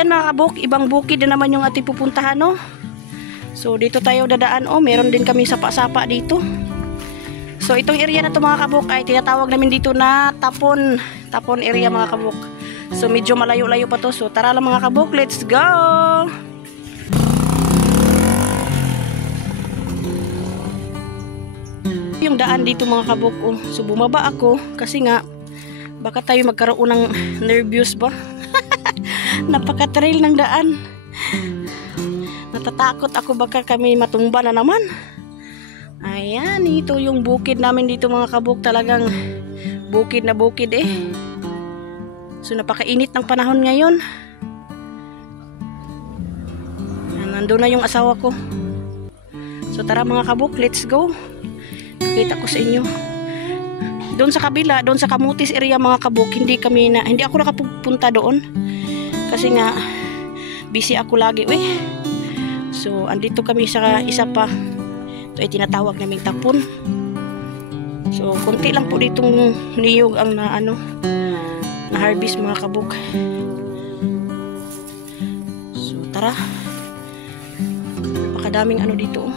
ayan mga kabuk, ibang bukid na naman yung ating pupuntahan, no? So dito tayo dadaan, oh, meron din kami sapa-sapa dito. So itong area na to mga kabuk ay tinatawag namin dito na Tapon area mga kabuk. So medyo malayo-layo pa to. So tara lang mga kabuk, let's go! Yung daan dito mga kabuk, oh. So bumaba ako kasi nga baka tayo magkaroon ng nervous ba? Napaka-trail ng daan. Natatakot ako baka kami matumba na naman. Ayan, ito yung bukid namin dito mga kabuk. Talagang bukid na bukid eh. So napakainit ng panahon ngayon. Nandun na yung asawa ko. So tara mga kabuk, let's go. Kita ko sa inyo. Doon sa kabila, doon sa Kamutis area mga kabuk, hindi ako nakapunta doon. Kasi nga busy ako lagi, So andito kami sa isa pa. Ito ay tinatawag naming Tapon. So konti lang po ditong niyog ang na harvest mga kabuk. So tara. Napakadaming dito,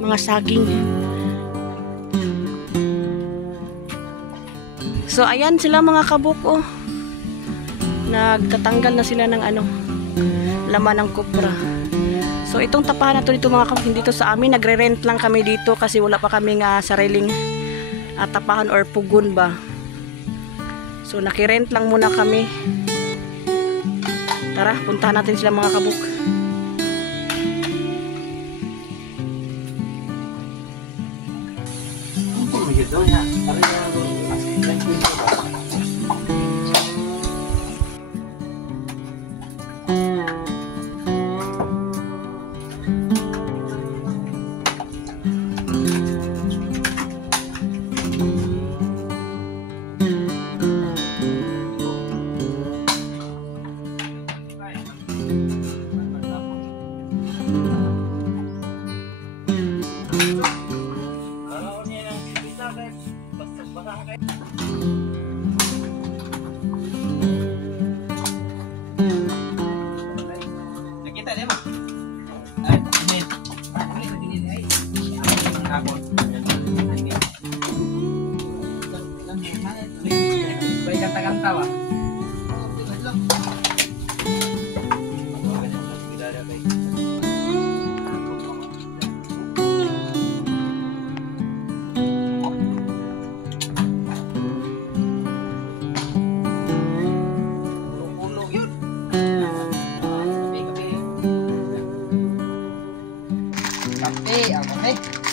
mga saging. So ayan sila mga kabuk, oh. Nagtatanggal na sila ng laman ng kopra. So itong tapahan na to dito mga kabuk, hindi to sa amin, nagre-rent lang kami dito kasi wala pa kaming sariling tapahan or pugon ba. So nakirent lang muna kami. Tara, puntahan natin sila mga kabuk.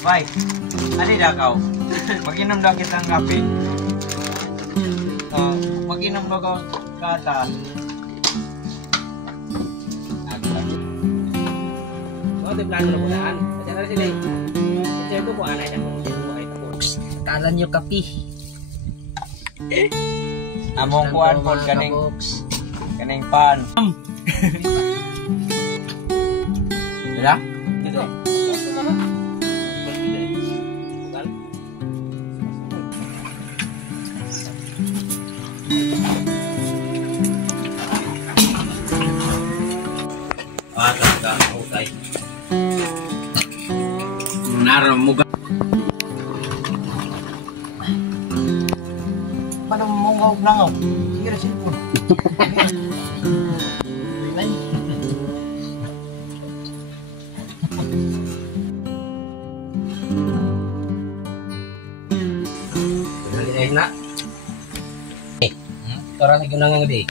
Bay, ali dah kau. Mag-inom daw kitang kape. So, mag-inom daw kau kata. Oh, di plano na bulaan. Kasi na sila. Kasi ko po anay na kung sino mo ay tapos. Talan nyo kape. Among kuan po kaning pan. Bila? Dito. Okay. Naro mo ga. Paano mo ngaw? Sige na cellphone. Na. Tora sa gunang ngudi.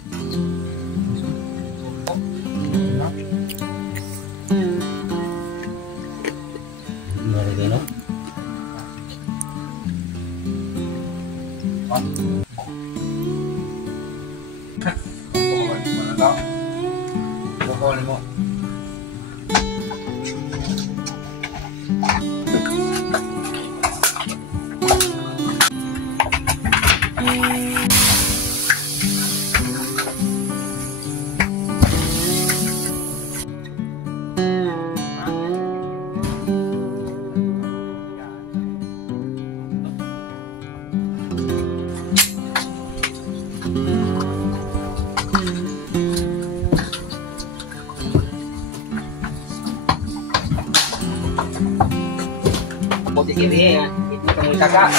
Kamu kakak.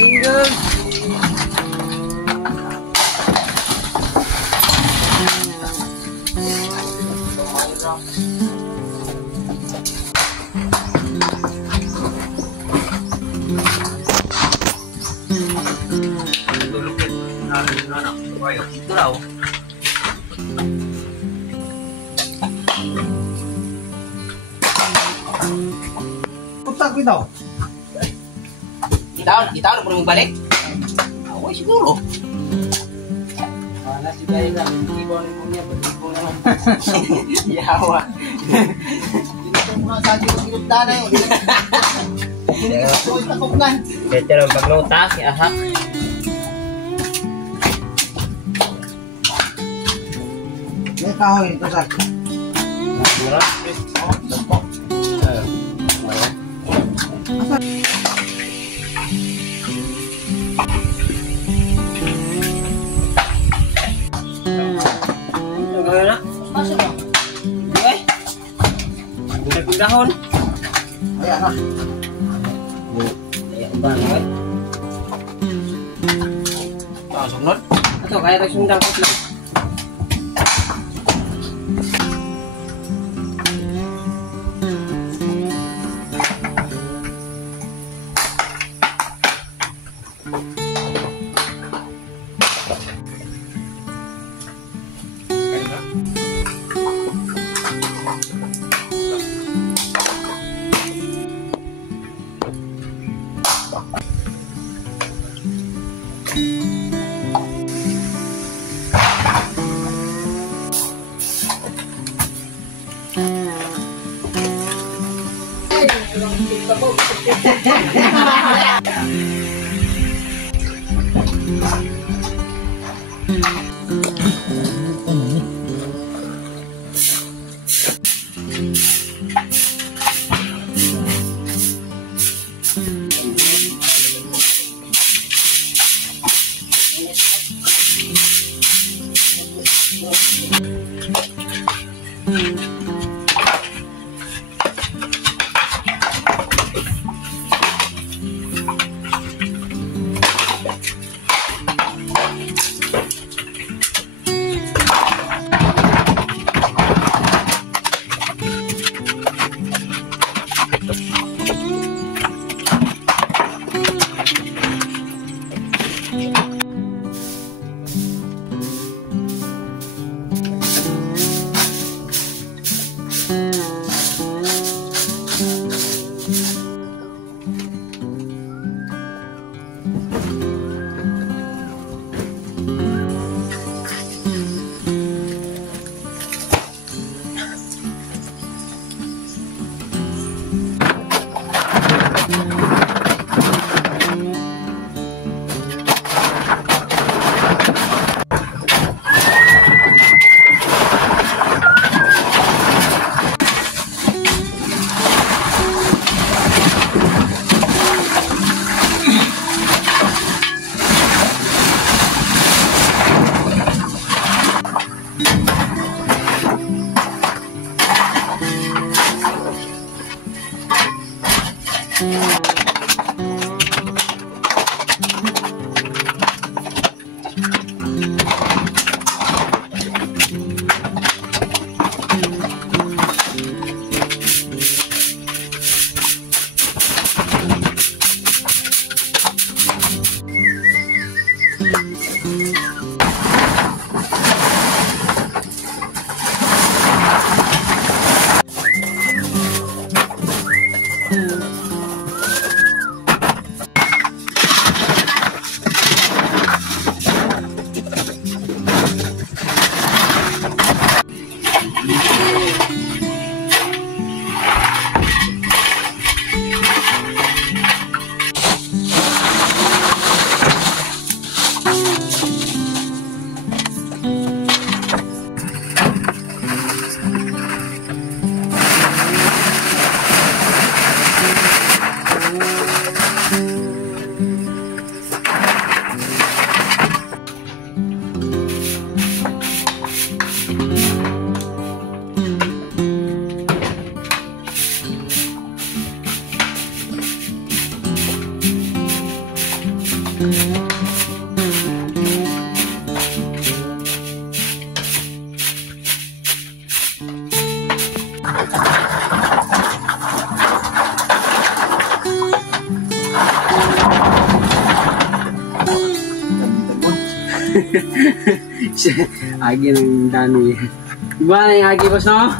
Single. Lulupit. Ano? Ayo, ito raw. Punta ko ito. Kita na pernah balik. Away siguro. Mana si Gaya kan? Ibon-ibonnya beribon naman. Yawa. Dito mo sa akin yung kinugdana yun. Hindi ka suwag na kuklan. Better ang paglutas, ahak. May kahoy, ito sa Murah. Masuk mo. Dahon. Ayan na. Ayan banget. Sunod. Ito, kaya nagsundang ko lang. Agi ng dami. Iba na yung agi, boss, no?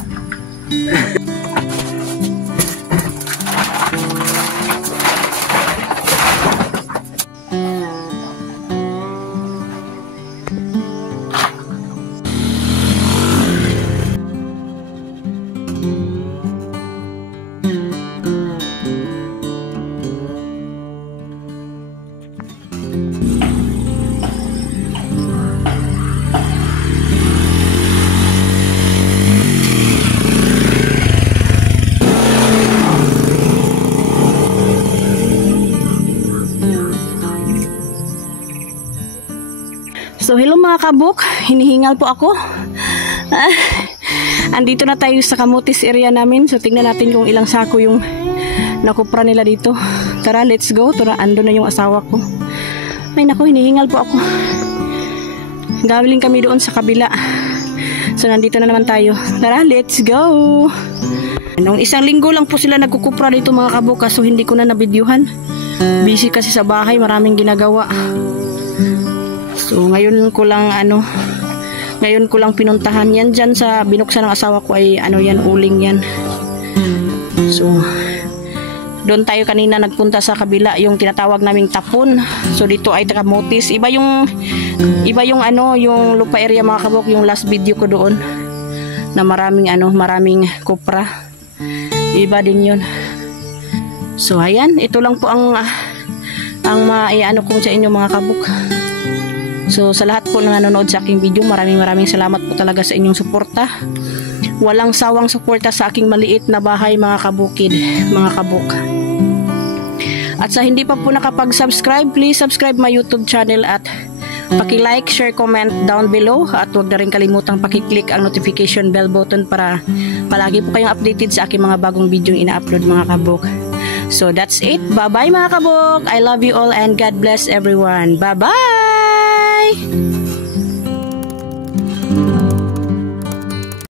So hello mga kabuk, hinihingal po ako. Andito na tayo sa Camotes area namin. So tingnan natin kung ilang sako yung nakupra nila dito. Tara, let's go. Tara, ando na yung asawa ko. Ay naku, hinihingal po ako. Galing kami doon sa kabila. So nandito na naman tayo. Tara, let's go. Nung isang linggo lang po sila nagkukupra dito mga kabuk. So hindi ko na nabidyuhan. Busy kasi sa bahay, maraming ginagawa. So ngayon ko lang pinuntahan yan dyan sa binuksan ng asawa ko ay yan, uling yan. So doon tayo kanina nagpunta sa kabila, yung tinatawag naming tapon. So dito ay Camotes. Iba yung yung lupa area mga kabuk, yung last video ko doon na maraming kopra. Iba din yun. So ayan, ito lang po ang ko sa inyo mga kabuk. So sa lahat po na nanonood sa aking video, maraming salamat po talaga sa inyong suporta. Walang sawang suporta sa aking maliit na bahay mga kabukid, mga kabuk. At sa hindi pa po nakapag-subscribe, please subscribe my YouTube channel at paki-like, share, comment down below. At huwag na rin kalimutang paki-click ang notification bell button para palagi po kayong updated sa aking mga bagong video ina-upload mga kabuk. So that's it. Bye-bye mga kabuk. I love you all and God bless everyone. Bye-bye!